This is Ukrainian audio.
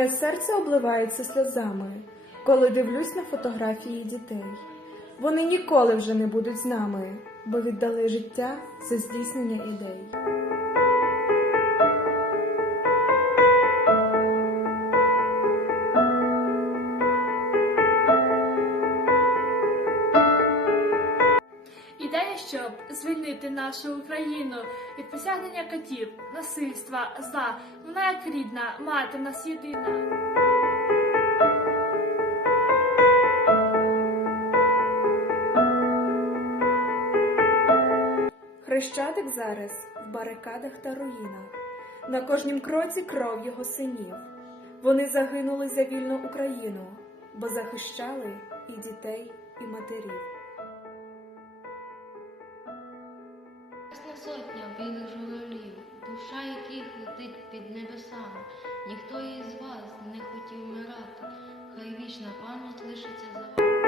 Моє серце обливається сльозами, коли дивлюсь на фотографії дітей. Вони ніколи вже не будуть з нами, бо віддали життя за здійснення ідей. Щоб звільнити нашу Україну від посягнення катів, насильства, зла, вона як рідна, мати нас єдина. Хрещатик зараз в барикадах та руїнах. На кожнім кроці кров його синів. Вони загинули за вільну Україну, бо захищали і дітей, і матерів. Красна сотня білих журавлів, душа яких летить під небесами. Ніхто із вас не хотів вмирати, хай вічна пам'ять лишиться за вами.